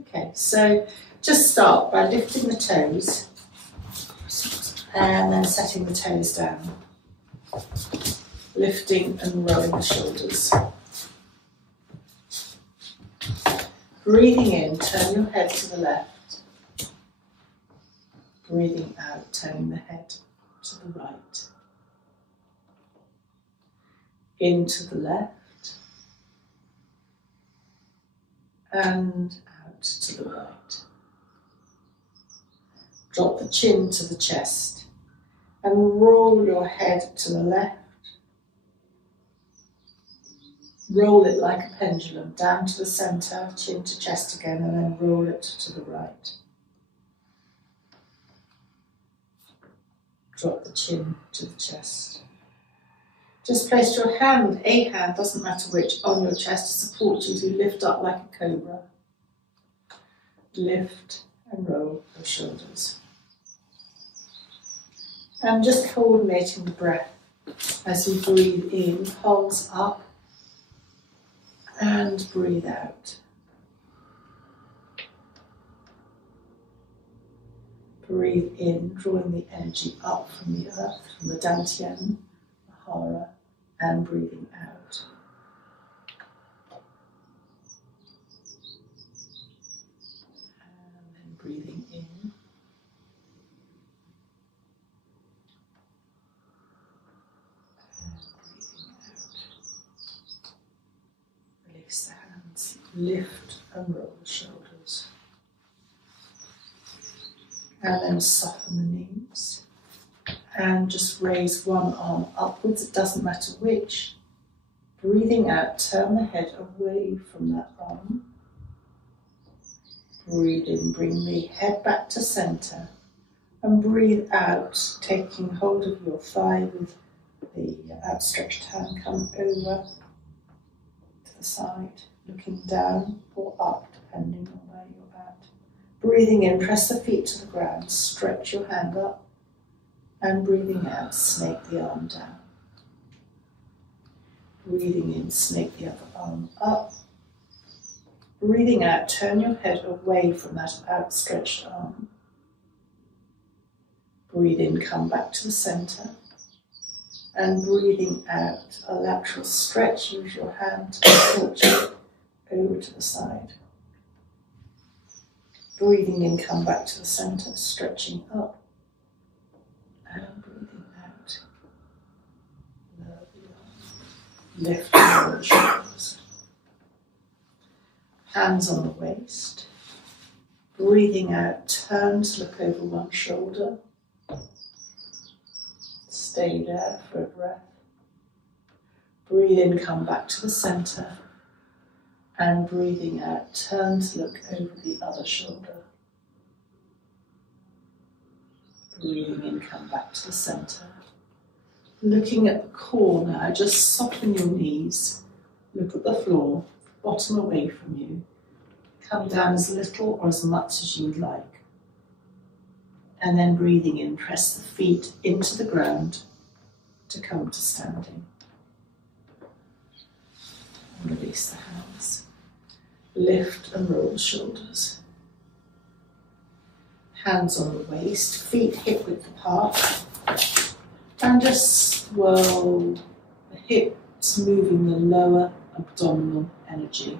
Okay, so just start by lifting the toes and then setting the toes down. Lifting and rolling the shoulders. Breathing in, turn your head to the left. Breathing out, turning the head to the right. Into the left. And out to the right. Drop the chin to the chest and roll your head to the left. Roll it like a pendulum down to the centre, chin to chest again, and then roll it to the right. Drop the chin to the chest. Just place your hand, a hand, doesn't matter which, on your chest to support you to lift up like a cobra. Lift and roll your shoulders. And just coordinating the breath as you breathe in, pulse up and breathe out. Breathe in, drawing the energy up from the earth, from the Dantian, the Hara, and breathing out. And then breathing in. Release the hands, lift and roll the shoulders. And then soften the knees. And just raise one arm upwards, it doesn't matter which. Breathing out, turn the head away from that arm. Breathe in, bring the head back to centre. And breathe out, taking hold of your thigh with the outstretched hand, come over to the side, looking down or up, depending on where you're at. Breathing in, press the feet to the ground, stretch your hand up, and breathing out, snake the arm down. Breathing in, snake the other arm up. Breathing out, turn your head away from that outstretched arm. Breathe in, come back to the centre. And breathing out, a lateral stretch, use your hand to support you over to the side. Breathing in, come back to the centre, stretching up. And breathing out. Lift and roll the shoulders. Hands on the waist. Breathing out, turn to look over one shoulder. Stay there for a breath. Breathe in, come back to the centre. And breathing out, turn to look over the other shoulder. Breathing in, come back to the centre. Looking at the core now, just soften your knees. Look at the floor, bottom away from you. Come down as little or as much as you would like. And then breathing in, press the feet into the ground to come to standing. And release the hands. Lift and roll the shoulders. Hands on the waist, feet hip width apart. And just swirl the hips, moving the lower abdominal energy.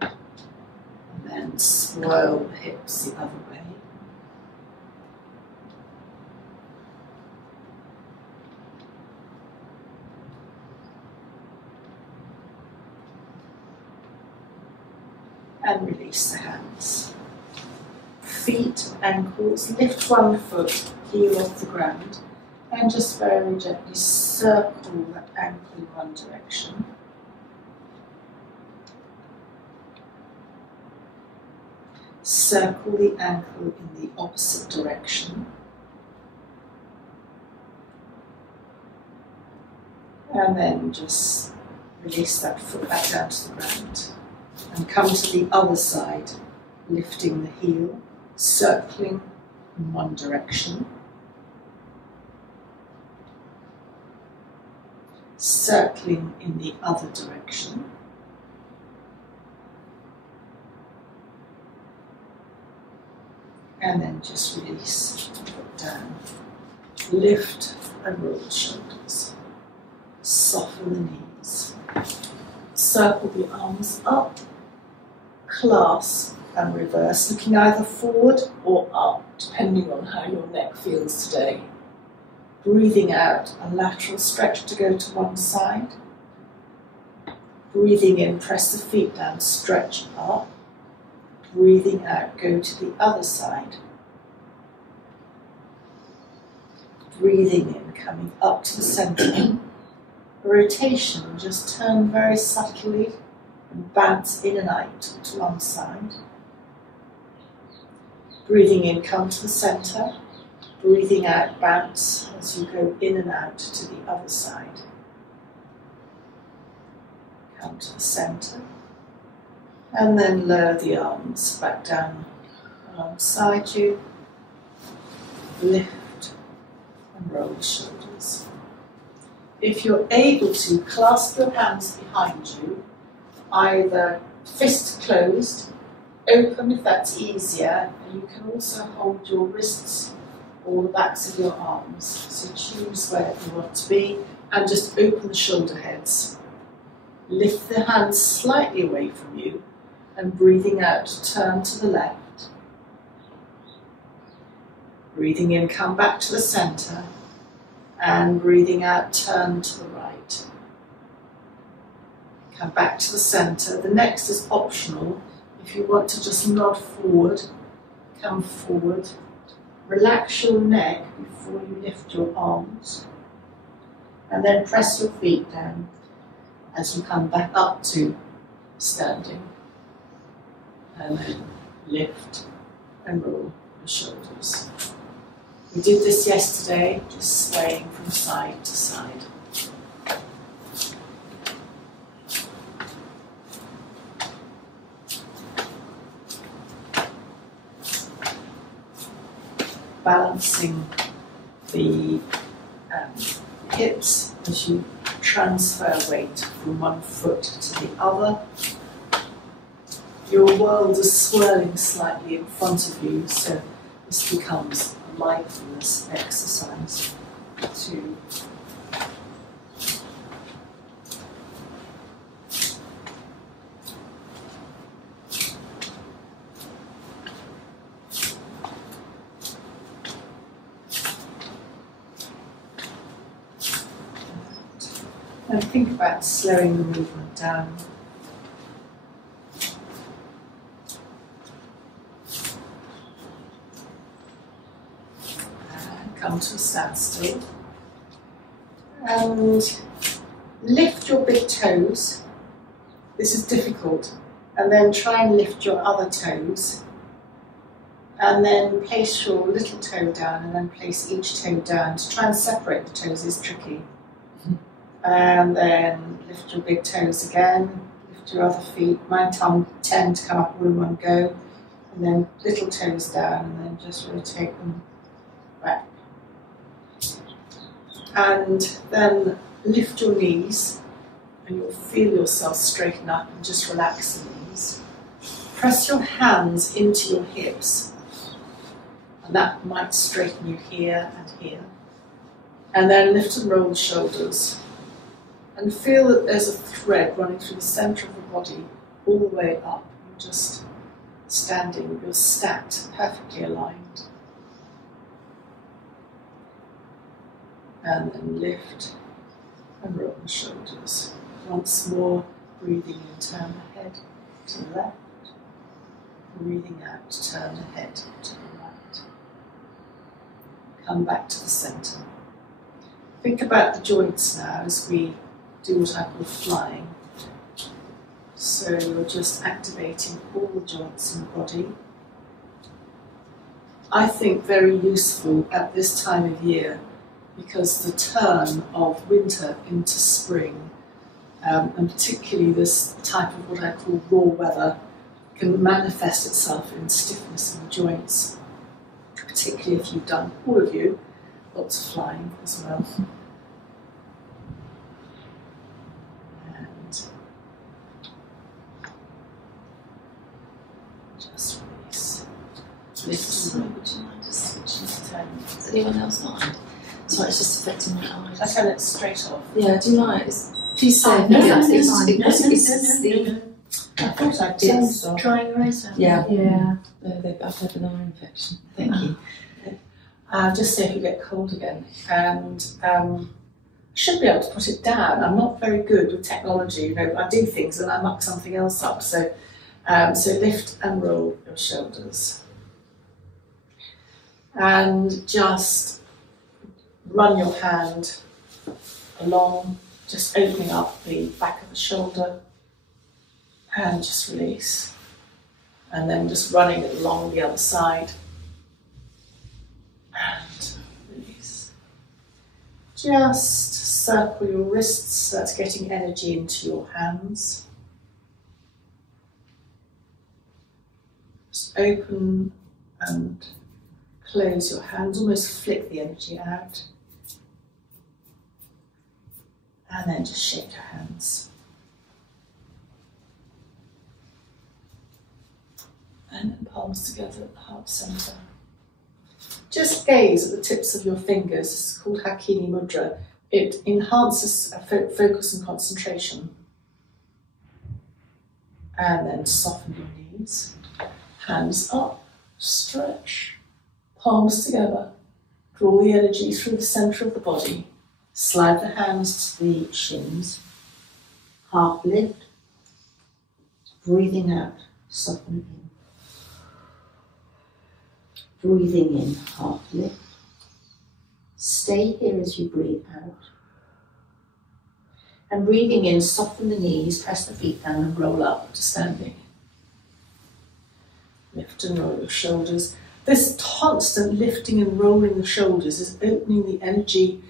And then swirl the hips the other way. And release the hands. Feet, ankles, lift one foot, heel off the ground, and just very gently circle that ankle in one direction. Circle the ankle in the opposite direction. And then just release that foot back down to the ground. And come to the other side, lifting the heel, circling in one direction. circling in the other direction. And then just release, put down, lift and roll the shoulders, soften the knees, circle the arms up, clasp and reverse, looking either forward or up, depending on how your neck feels today. Breathing out, a lateral stretch to go to one side. Breathing in, press the feet down, stretch up. Breathing out, go to the other side. Breathing in, coming up to the center. Rotation, just turn very subtly and bounce in and out to one side. Breathing in, come to the center. Breathing out, bounce as you go in and out to the other side. Come to the center. And then lower the arms back down alongside you. Lift and roll the shoulders. If you're able to, clasp your hands behind you, either fist closed, open if that's easier, and you can also hold your wrists or the backs of your arms. So choose where you want to be and just open the shoulder heads. Lift the hands slightly away from you and breathing out, turn to the left. Breathing in, come back to the center and breathing out, turn to the right. Come back to the center. The next is optional. If you want to just nod forward, come forward. Relax your neck before you lift your arms. And then press your feet down as you come back up to standing. And then lift and roll the shoulders. We did this yesterday, just swaying from side to side. Balancing the hips as you transfer weight from one foot to the other. Your world is swirling slightly in front of you, so this becomes a mindfulness exercise too. And think about slowing the movement down. And come to a standstill. And lift your big toes. This is difficult. And then try and lift your other toes. And then place your little toe down and then place each toe down. To try and separate the toes is tricky. And then lift your big toes again, lift your other feet. Mine tend to come up all in one go. And then little toes down and then just rotate them back. And then lift your knees and you'll feel yourself straighten up and just relax the knees. Press your hands into your hips and that might straighten you here and here. And then lift and roll the shoulders. And feel that there's a thread running through the centre of the body all the way up. You're just standing, you're stacked, perfectly aligned. And then lift and roll the shoulders. Once more, breathing in, turn the head to the left. Breathing out, turn the head to the right. Come back to the centre. Think about the joints now as we do what I call flying. So you're just activating all the joints in the body. I think very useful at this time of year because the turn of winter into spring, and particularly this type of what I call raw weather, can manifest itself in stiffness in the joints, particularly if you've done, all of you, lots of flying as well. anyone else mind? Sorry, it's just affecting my eyes. I turn it straight off. Yeah, do you mind? Please say No, it's no. I thought I did stop. Drying your eyes out. Yeah. Yeah. I've had an eye infection. Thank you. Just see if you get cold again. And I should be able to put it down. I'm not very good with technology. You know, I do things and I muck something else up. So lift and roll your shoulders. And just run your hand along, just opening up the back of the shoulder, and just release. And then just running it along the other side, and release. Just circle your wrists, so that's getting energy into your hands. Just open and close your hands, almost flick the energy out. And then just shake your hands. And then palms together at the heart center. Just gaze at the tips of your fingers. This is called Hakini Mudra. It enhances focus and concentration. And then soften your knees. Hands up, stretch. Palms together. Draw the energy through the center of the body. Slide the hands to the shins. Half lift. Breathing out, soften in. Breathing in, half lift. Stay here as you breathe out. And breathing in, soften the knees, press the feet down and roll up to standing. Lift and roll your shoulders. This constant lifting and rolling the shoulders is opening the energy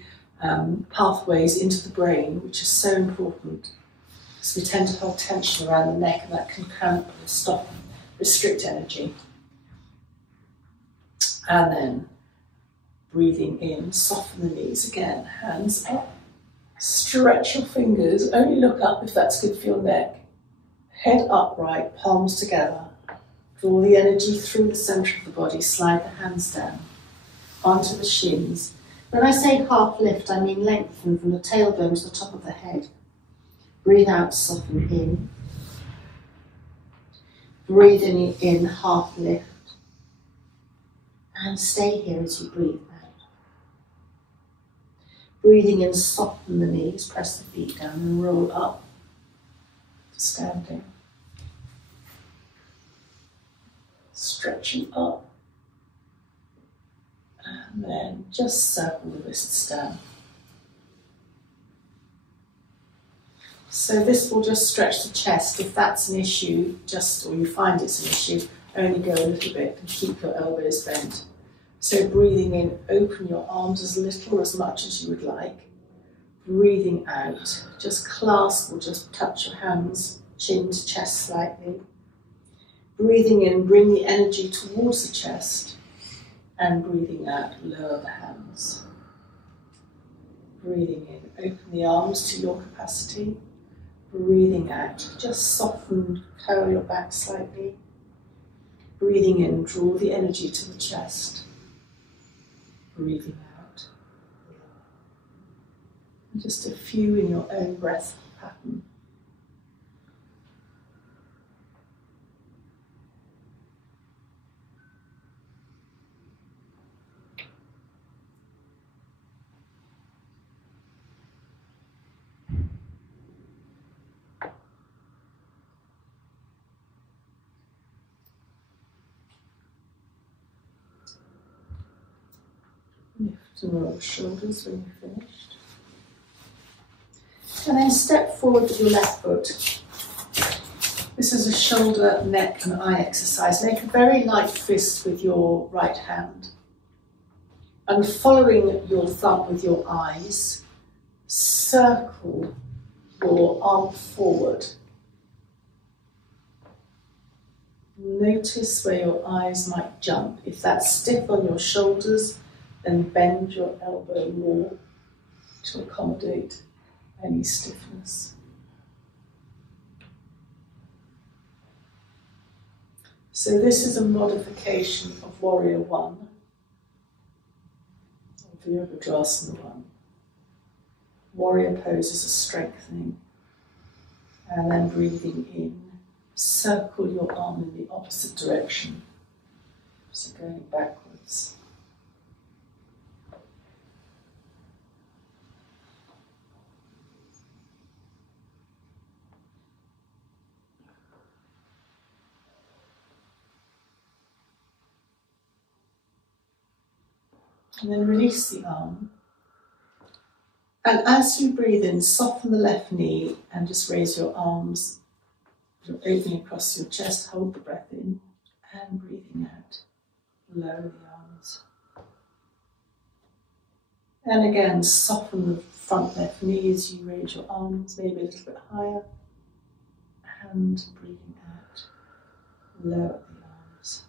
pathways into the brain, which is so important. Because we tend to hold tension around the neck and that can cramp and stop, restrict energy. And then breathing in, soften the knees again, hands up. Stretch your fingers, only look up if that's good for your neck. Head upright, palms together. Draw the energy through the centre of the body, slide the hands down onto the shins. When I say half lift, I mean lengthen from the tailbone to the top of the head. Breathe out, soften in. Breathing in, half lift. And stay here as you breathe out. Breathing in, soften the knees, press the feet down and roll up to standing. Stretching up. And then just circle the wrists down. So this will just stretch the chest. If that's an issue, or you find it's an issue, only go a little bit and keep your elbows bent. So breathing in, open your arms as little or as much as you would like. Breathing out, just clasp or just touch your hands, chin to chest slightly. Breathing in, bring the energy towards the chest. And breathing out, lower the hands. Breathing in, open the arms to your capacity. Breathing out, just soften, curl your back slightly. Breathing in, draw the energy to the chest. Breathing out. And just a few in your own breath pattern. Lift and roll shoulders when you're finished. And then step forward with your left foot. This is a shoulder, neck and eye exercise. Make a very light fist with your right hand. And following your thumb with your eyes, circle your arm forward. Notice where your eyes might jump. If that's stiff on your shoulders, then bend your elbow more to accommodate any stiffness. So this is a modification of Warrior One. Virabhadrasana 1. Warrior poses are strengthening. And then breathing in, circle your arm in the opposite direction. So going backwards. And then release the arm. And as you breathe in, soften the left knee and just raise your arms. You're opening across your chest, hold the breath in and breathing out. Lower the arms. And again, soften the front left knee as you raise your arms, maybe a little bit higher. And breathing out. Lower the arms.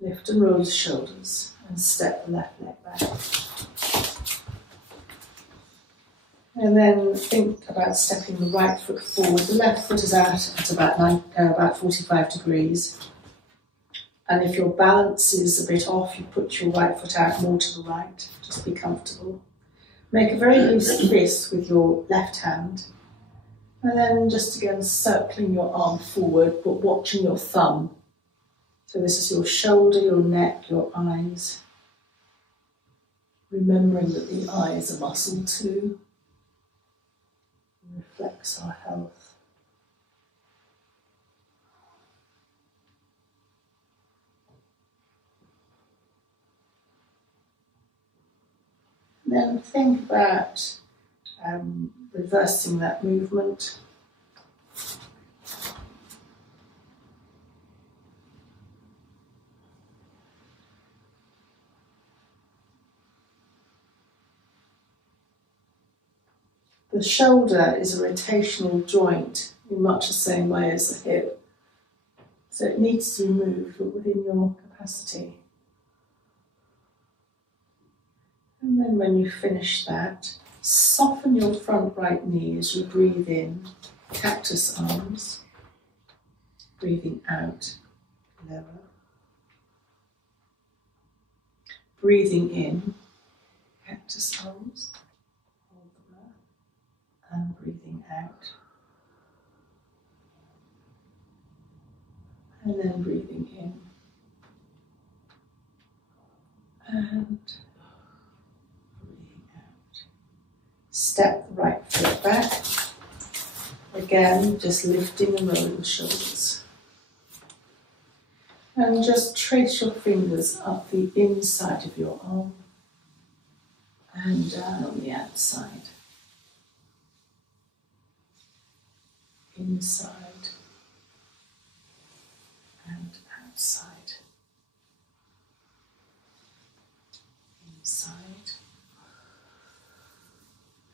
Lift and roll the shoulders and step the left leg back. And then think about stepping the right foot forward. The left foot is out at about 45 degrees. And if your balance is a bit off, you put your right foot out more to the right. Just be comfortable. Make a very loose fist with your left hand. And then just again circling your arm forward, but watching your thumb. So this is your shoulder, your neck, your eyes. Remembering that the eye is a muscle too. Reflects our health. And then think about reversing that movement. The shoulder is a rotational joint in much the same way as the hip. So it needs to be moved within your capacity. And then when you finish that, soften your front right knee as you breathe in, cactus arms. Breathing out, lower. Breathing in, cactus arms. And breathing out. And then breathing in. And breathing out. Step the right foot back. Again, just lifting and rolling the shoulders. And just trace your fingers up the inside of your arm and down on the outside. Inside and outside. Inside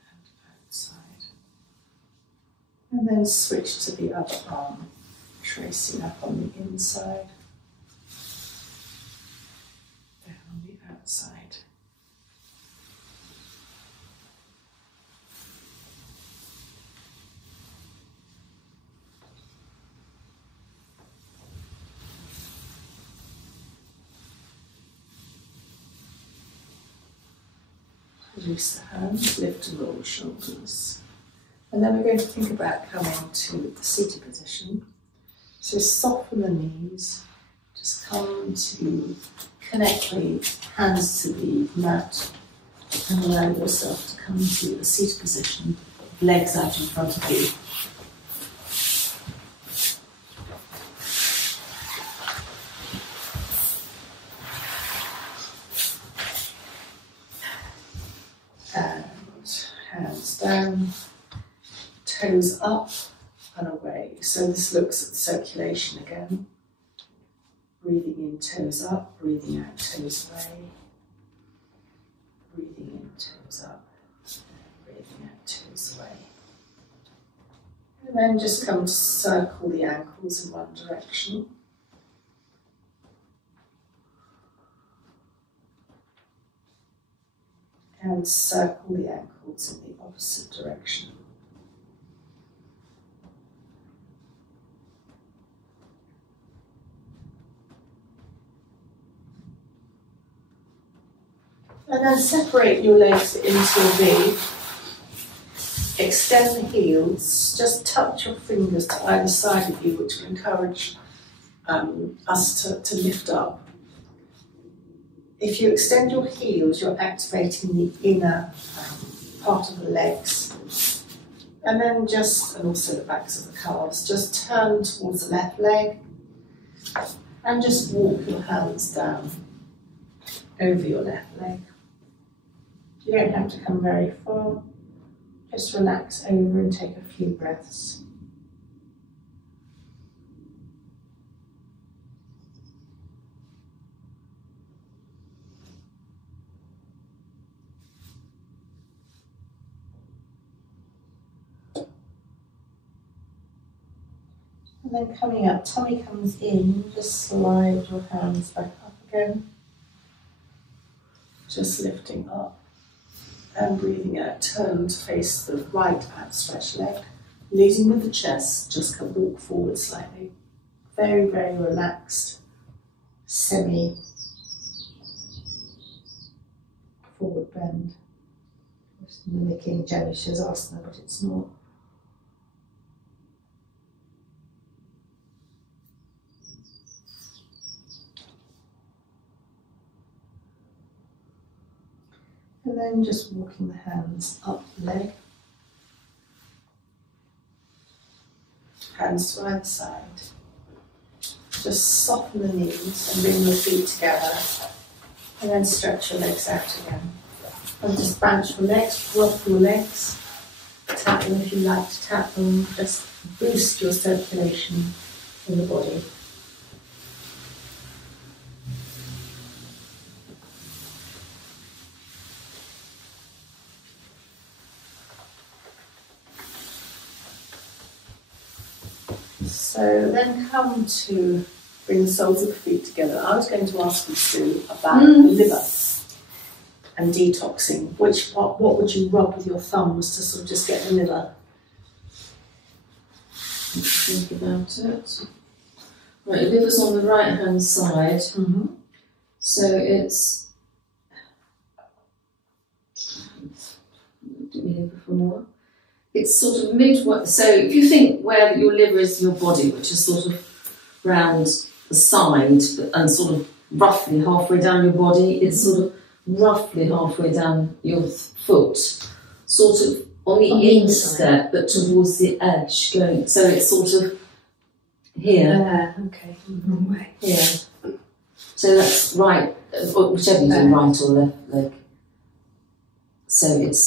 and outside. And then switch to the other arm, tracing up on the inside, down on the outside. Release the hands, lift and roll the shoulders. And then we're going to think about coming to the seated position. So soften the knees, just come to connect the hands to the mat and allow yourself to come to the seated position, legs out in front of you. Down, toes up and away. So this looks at circulation again. Breathing in, toes up, breathing out, toes away. Breathing in, toes up, breathing out, toes away. And then just come to circle the ankles in one direction. And circle the ankles in the opposite direction. And then separate your legs into a V. Extend the heels. Just touch your fingers to either side of you, which will encourage us to lift up. If you extend your heels, you're activating the inner part of the legs. And then and also the backs of the calves, just turn towards the left leg and just walk your hands down over your left leg. You don't have to come very far, just relax over and take a few breaths. And then coming up, tummy comes in, just slide your hands back up again. Just lifting up and breathing out, turn to face the right outstretched leg. Leading with the chest, just walk forward slightly. Very, very relaxed, semi forward bend. Just mimicking Jani Shirasana, but it's not. And then just walking the hands up the leg. Hands to either side. Just soften the knees and bring your feet together. And then stretch your legs out again. And just bounce your legs, rock your legs. Tap them if you like to tap them. Just boost your circulation in the body. So then come to bring the soles of the feet together. I was going to ask you, Sue, about the liver and detoxing. What would you rub with your thumbs to sort of just get the liver? Let's think about it. Right, the liver's on the right hand side. Mm-hmm. So it's liver for more. It's sort of midway. So if you think where your liver is in your body, which is sort of round the side and sort of roughly halfway down your body, it's sort of roughly halfway down your foot, sort of on the instep, but towards the edge going. So it's sort of here. Okay, wrong way. Here. So that's right, whichever you do, right or left leg. So it's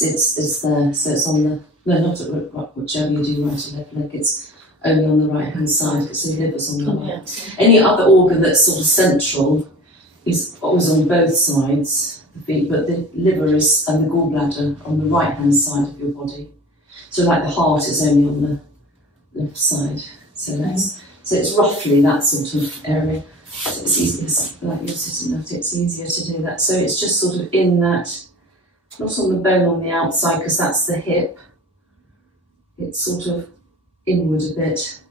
there. So it's on the. No, not at whichever you do, right or left leg, it's only on the right hand side because the liver's on the right. Any other organ that's sort of central is always on both sides, the feet, but the liver is and the gallbladder on the right hand side of your body. So like the heart is only on the left side. So it's roughly that sort of area. So it's easier, like you're sitting at, it's easier to do that. So it's just sort of in that, not on the bone on the outside because that's the hip. It's sort of inward a bit.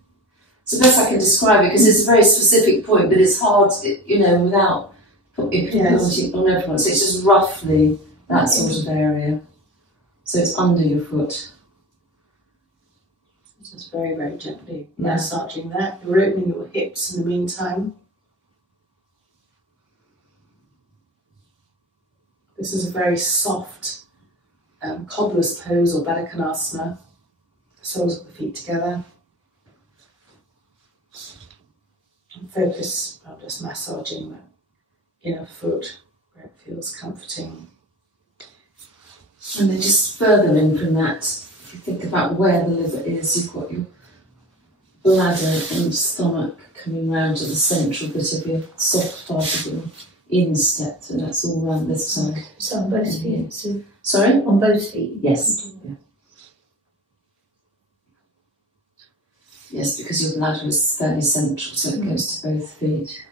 It's the best I can describe it because it's a very specific point, but it's hard, without putting on everyone. So it's just roughly that sort of area. So it's under your foot. Just very, very gently massaging that. You're opening your hips in the meantime. This is a very soft cobbler's pose or Baddha Konasana. Soles of the feet together. And focus on just massaging that inner foot where it feels comforting. And then just further in from that, if you think about where the liver is, you've got your bladder and stomach coming round to the central bit of your soft part of your instep, so that's all around this side. So on both feet. So sorry? on both feet? Yes. Yeah. Yes, because your bladder is fairly central, so it goes to both feet.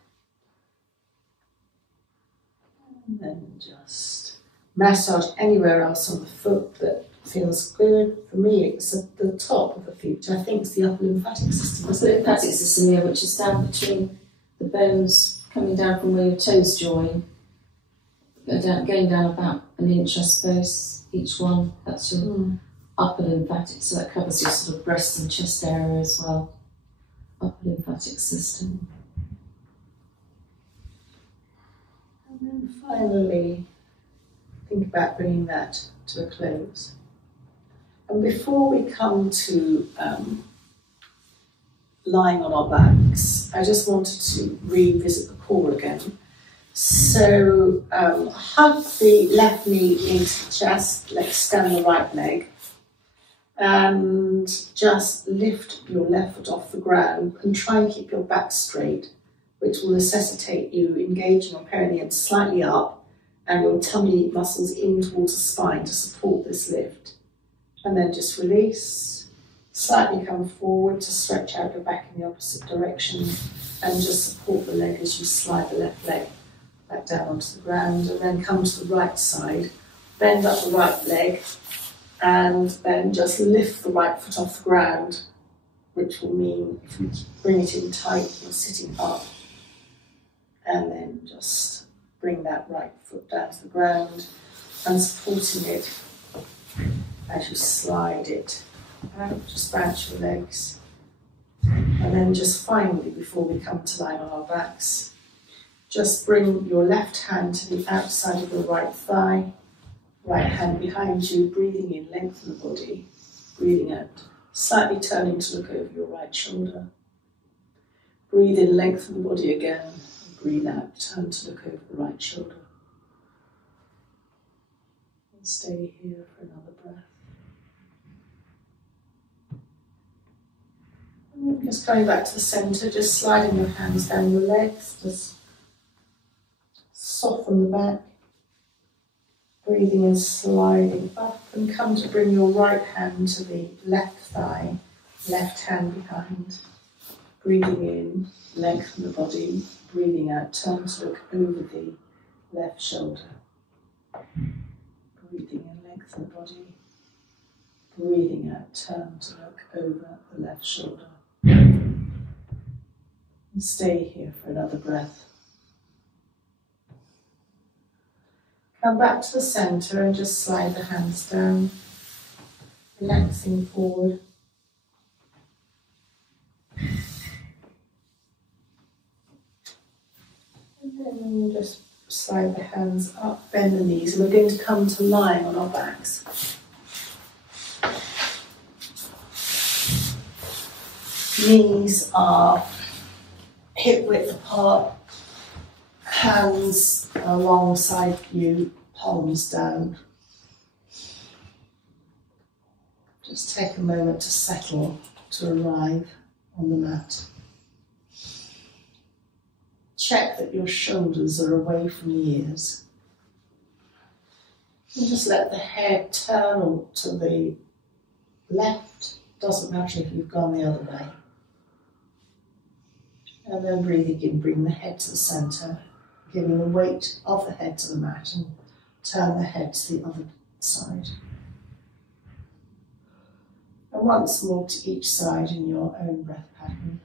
And then just massage anywhere else on the foot that feels good. For me, it's at the top of the feet, which I think is the upper lymphatic system. That's the lymphatic system here, which is down between the bones, coming down from where your toes join. going down about an inch, I suppose, each one. That's your upper lymphatic, so that covers your sort of breast and chest area as well. Upper lymphatic system. And then finally, think about bringing that to a close. And before we come to lying on our backs, I just wanted to revisit the core again. So hug the left knee into the chest, extend the right leg, and just lift your left foot off the ground and try and keep your back straight, which will necessitate you engaging your perineum slightly up and your tummy muscles in towards the spine to support this lift. And then just release, slightly come forward to stretch out your back in the opposite direction and just support the leg as you slide the left leg back down onto the ground, and then come to the right side, bend up the right leg and then just lift the right foot off the ground, which will mean if you bring it in tight, you're sitting up, and then just bring that right foot down to the ground and supporting it as you slide it out. Just bounce your legs, and then just finally, before we come to lying on our backs, just bring your left hand to the outside of your right thigh, right hand behind you, breathing in, lengthen the body, breathing out, slightly turning to look over your right shoulder. Breathe in, lengthen the body again, and breathe out, turn to look over the right shoulder. And stay here for another breath. And just going back to the centre, just sliding your hands down your legs, just soften the back, breathing and sliding up, and come to bring your right hand to the left thigh, left hand behind, breathing in, lengthen the body, breathing out, turn to look over the left shoulder, breathing in, lengthen the body, breathing out, turn to look over the left shoulder, and stay here for another breath. Come back to the centre and just slide the hands down, relaxing forward. And then just slide the hands up, bend the knees, and we're going to come to lying on our backs. Knees are hip width apart, hands alongside you, palms down. Just take a moment to settle, to arrive on the mat. Check that your shoulders are away from the ears. And just let the head turn to the left, doesn't matter if you've gone the other way. And then breathing in, bring the head to the centre, giving the weight of the head to the mat, and turn the head to the other side. And once more to each side in your own breath pattern.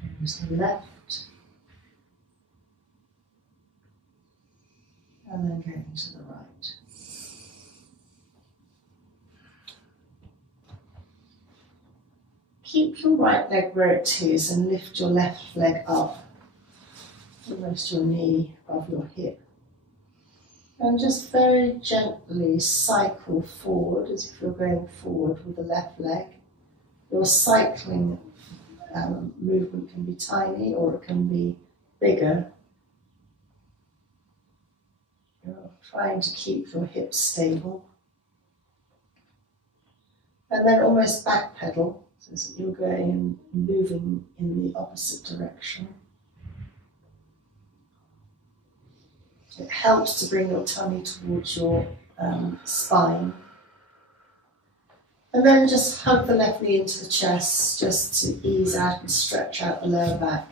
Going to the left, and then going to the right. Keep your right leg where it is and lift your left leg up, almost your knee above your hip. And just very gently cycle forward as if you're going forward with the left leg. Your cycling movement can be tiny or it can be bigger. You're trying to keep your hips stable. And then almost back pedal, so that you're going and moving in the opposite direction. It helps to bring your tummy towards your spine. And then just hug the left knee into the chest, just to ease out and stretch out the lower back.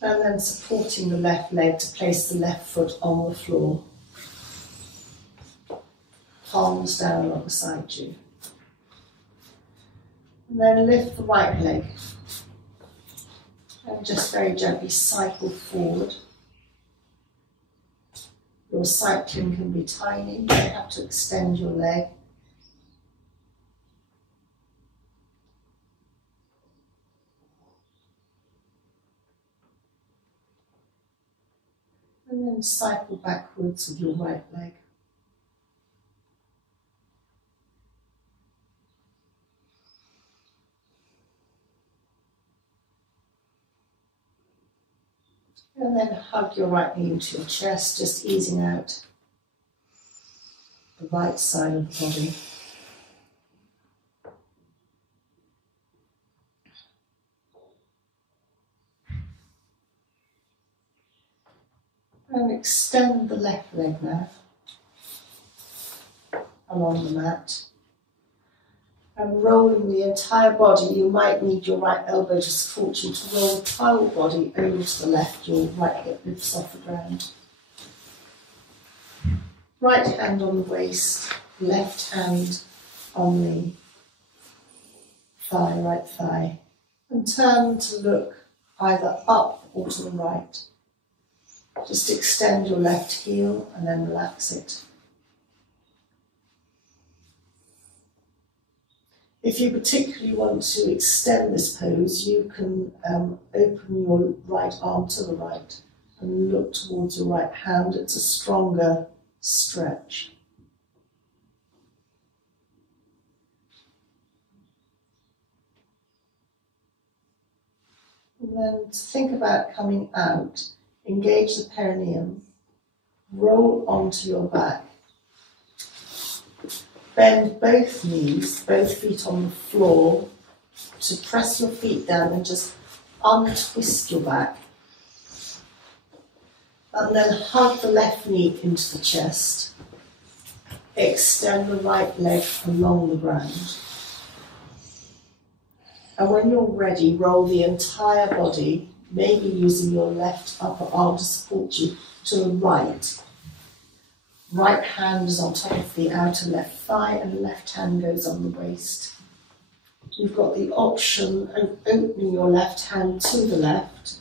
And then supporting the left leg to place the left foot on the floor. Palms down alongside you. And then lift the right leg. And just very gently cycle forward. Your cycling can be tiny, you don't have to extend your leg. And then cycle backwards with your right leg. And then hug your right knee into your chest, just easing out the right side of the body. And extend the left leg now along the mat. And rolling the entire body, you might need your right elbow to support you to roll the whole body over to the left. Your right hip lifts off the ground. Right hand on the waist, left hand on the thigh, right thigh. And turn to look either up or to the right. Just extend your left heel and then relax it. If you particularly want to extend this pose, you can open your right arm to the right and look towards your right hand. It's a stronger stretch. And then to think about coming out, engage the perineum, roll onto your back. Bend both knees, both feet on the floor, to press your feet down and just untwist your back. And then hug the left knee into the chest. Extend the right leg along the ground. And when you're ready, roll the entire body, maybe using your left upper arm to support you, to the right. Right hand is on top of the outer left thigh and the left hand goes on the waist. You've got the option of opening your left hand to the left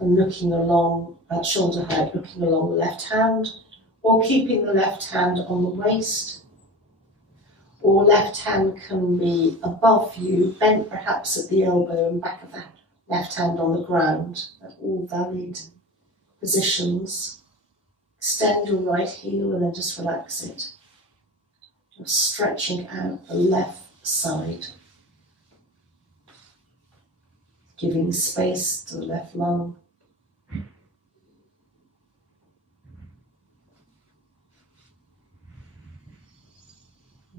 and looking along at shoulder height, looking along the left hand, or keeping the left hand on the waist. Or left hand can be above you, bent perhaps at the elbow and back of the left hand on the ground. They're all valid positions. Extend your right heel and then just relax it. You're stretching out the left side, giving space to the left lung.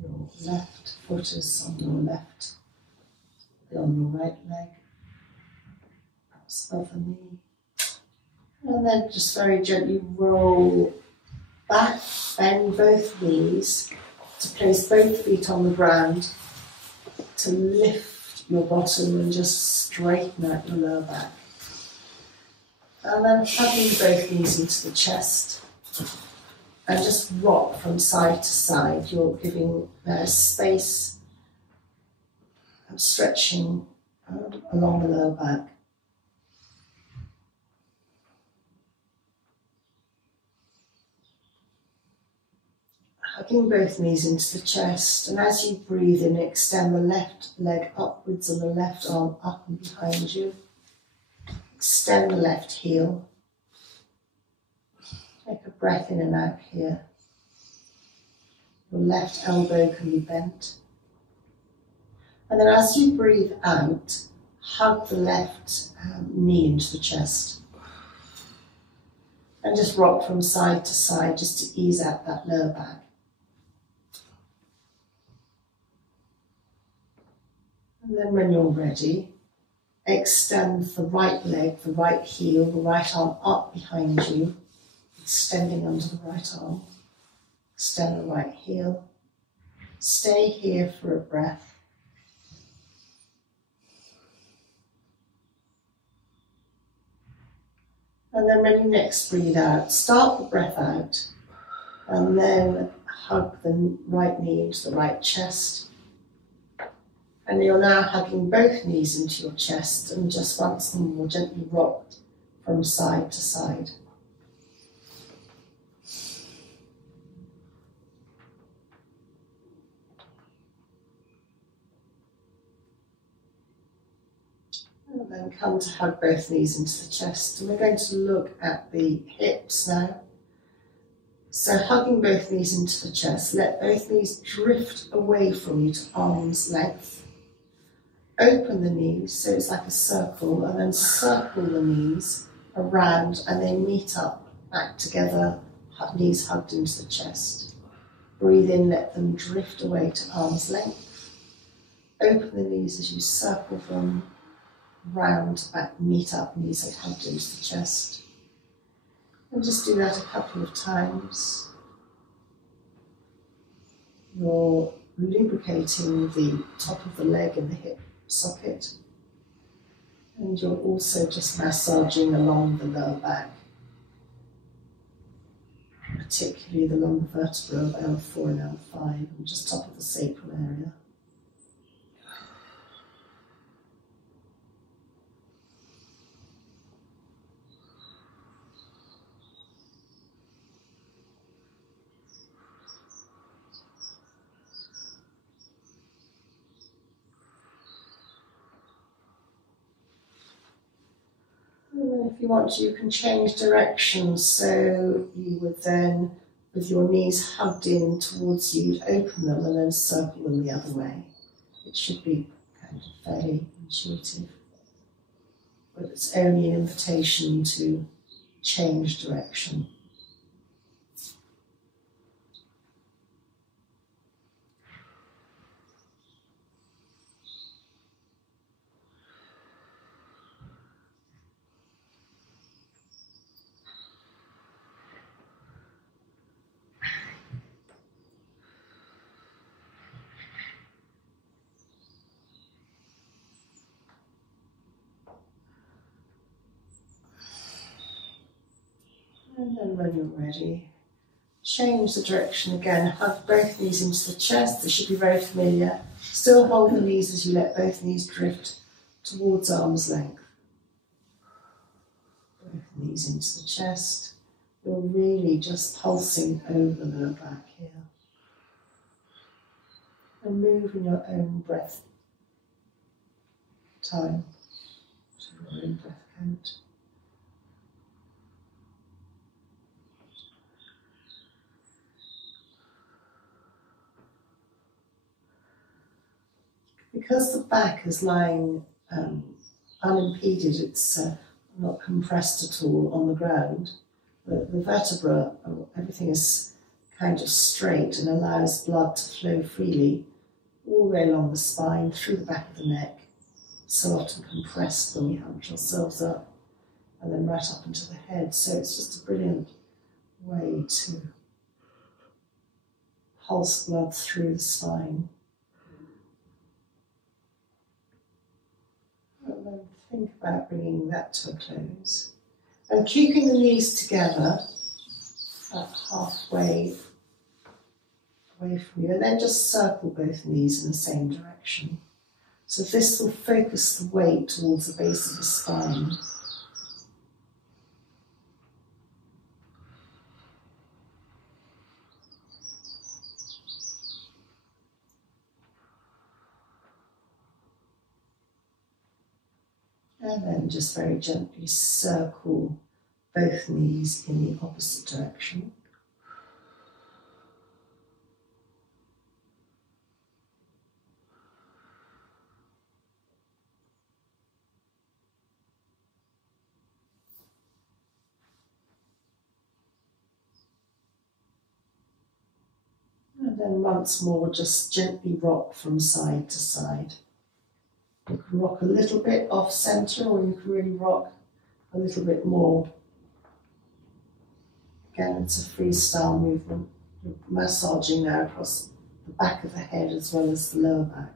Your left foot is on your left, on your right leg, perhaps above the knee. And then just very gently roll back, bend both knees to place both feet on the ground, to lift your bottom and just straighten out your lower back. And then hugging both knees into the chest and just rock from side to side. You're giving space and stretching along the lower back. Hugging both knees into the chest, and as you breathe in, extend the left leg upwards and the left arm up and behind you. Extend the left heel. Take a breath in and out here. Your left elbow can be bent. And then as you breathe out, hug the left knee into the chest. And just rock from side to side just to ease out that lower back. And then when you're ready, extend the right leg, the right heel, the right arm up behind you, extending under the right arm. Extend the right heel. Stay here for a breath. And then when you next breathe out, start the breath out and then hug the right knee into the right chest. And you're now hugging both knees into your chest and just once more gently rock from side to side. And then come to hug both knees into the chest. And we're going to look at the hips now. So hugging both knees into the chest, let both knees drift away from you to arm's length. Open the knees so it's like a circle, and then circle the knees around and they meet up back together, knees hugged into the chest. Breathe in, let them drift away to arm's length. Open the knees as you circle them round, back, meet up, knees hugged into the chest. And just do that a couple of times. You're lubricating the top of the leg and the hip socket. And you're also just massaging along the lower back, particularly the lumbar vertebra of L4 and L5, and just top of the sacral area. And then if you want to, you can change directions. So you would then, with your knees hugged in towards you, you'd open them and then circle them the other way. It should be kind of fairly intuitive. But it's only an invitation to change direction. And then when you're ready, change the direction again. Hug both knees into the chest. This should be very familiar. Still hold the knees as you let both knees drift towards arm's length. Both knees into the chest. You're really just pulsing over the lower back here. And move in your own breath time to your own breath count. Because the back is lying unimpeded, it's not compressed at all on the ground, the vertebra, everything is kind of straight and allows blood to flow freely all the way along the spine, through the back of the neck. So often compressed when we hunch ourselves up, and then right up into the head. So it's just a brilliant way to pulse blood through the spine. And then think about bringing that to a close. And keeping the knees together about halfway away from you, and then just circle both knees in the same direction. So this will focus the weight towards the base of the spine. And then just very gently circle both knees in the opposite direction. And then once more, just gently rock from side to side. You can rock a little bit off center, or you can really rock a little bit more. Again, it's a freestyle movement. You're massaging now across the back of the head as well as the lower back.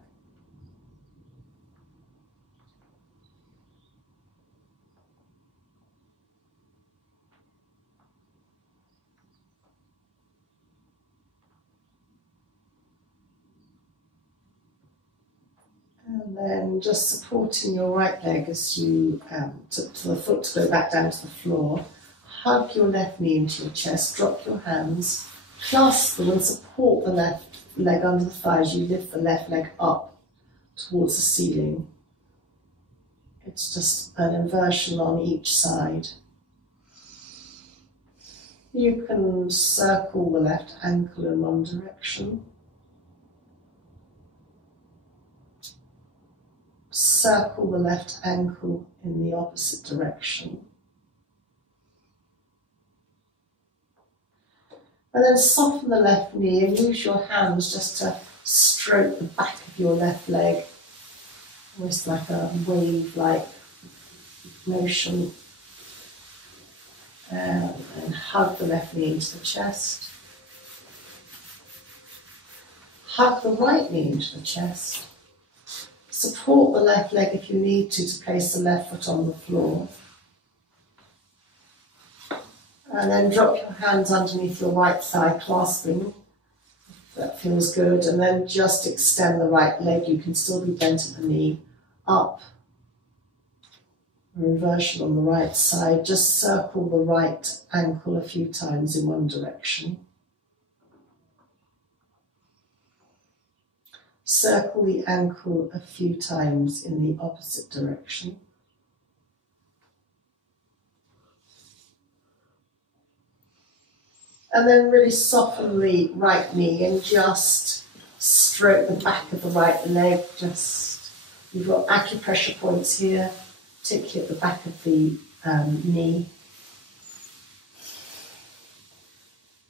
And then just supporting your right leg as you, to the foot to go back down to the floor. Hug your left knee into your chest, drop your hands, clasp them and support the left leg under the thighs. You lift the left leg up towards the ceiling. It's just an inversion on each side. You can circle the left ankle in one direction. Circle the left ankle in the opposite direction. And then soften the left knee and use your hands just to stroke the back of your left leg, almost like a wave-like motion. And hug the left knee into the chest. Hug the right knee into the chest. Support the left leg if you need to place the left foot on the floor. And then drop your hands underneath your right thigh, clasping, if that feels good. And then just extend the right leg. You can still be bent at the knee, up. Reversion on the right side. Just circle the right ankle a few times in one direction. Circle the ankle a few times in the opposite direction. And then really soften the right knee and just stroke the back of the right leg. You've got acupressure points here, particularly at the back of the knee.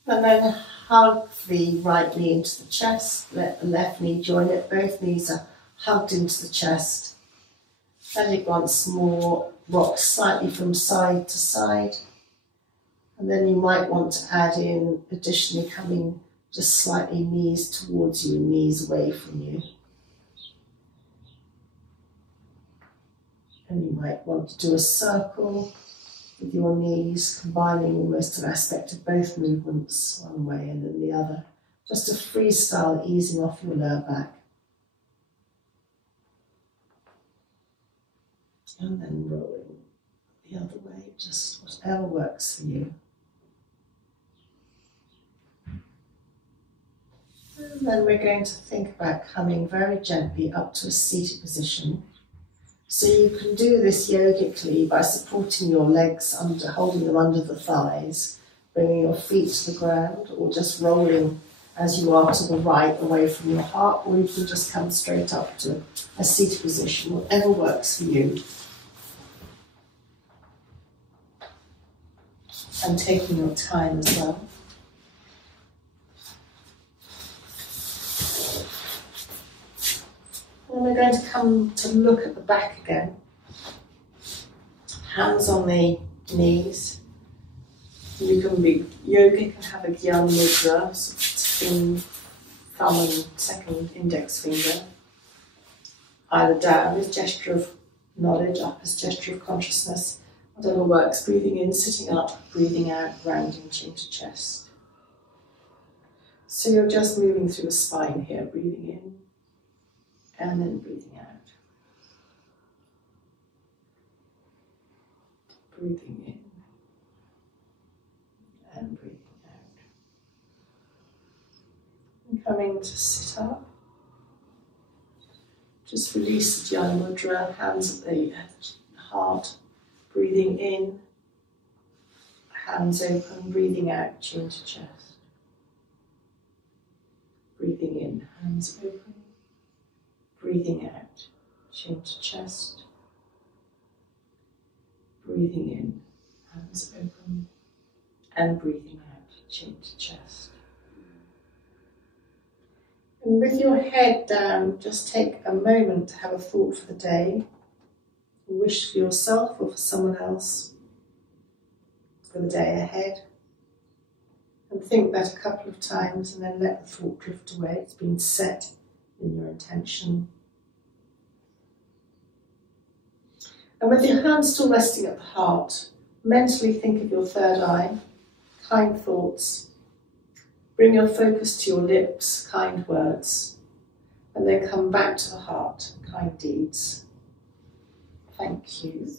And then hug the right knee into the chest, let the left knee join it. Both knees are hugged into the chest. And you once more rock slightly from side to side. And then you might want to add in, additionally, coming just slightly knees towards you, knees away from you. And you might want to do a circle with your knees, combining almost an aspect of both movements, one way and then the other. Just a freestyle easing off your lower back. And then rolling the other way, just whatever works for you. And then we're going to think about coming very gently up to a seated position. So you can do this yogically by supporting your legs under, holding them under the thighs, bringing your feet to the ground, or just rolling as you are to the right away from your heart, or you can just come straight up to a seated position, whatever works for you. And taking your time as well. And we're going to come to look at the back again. Hands on the knees. You can be yogic and have a Gyan Mudra, spin thumb and second index finger. Either down as gesture of knowledge, up as gesture of consciousness. Whatever works. Breathing in, sitting up, breathing out, rounding chin to chest. So you're just moving through the spine here, breathing in. And then breathing out. Breathing in. And breathing out. And coming to sit up. Just release the Jnana Mudra, hands at the heart. Breathing in. Hands open, breathing out, chin to chest. Breathing in, hands open. Breathing out, chin to chest. Breathing in, hands open. And breathing out, chin to chest. And with your head down, just take a moment to have a thought for the day. A wish for yourself or for someone else for the day ahead. And think that a couple of times and then let the thought drift away. It's been set in your intention. And with your hands still resting at the heart, mentally think of your third eye, kind thoughts. Bring your focus to your lips, kind words. And then come back to the heart, kind deeds. Thank you.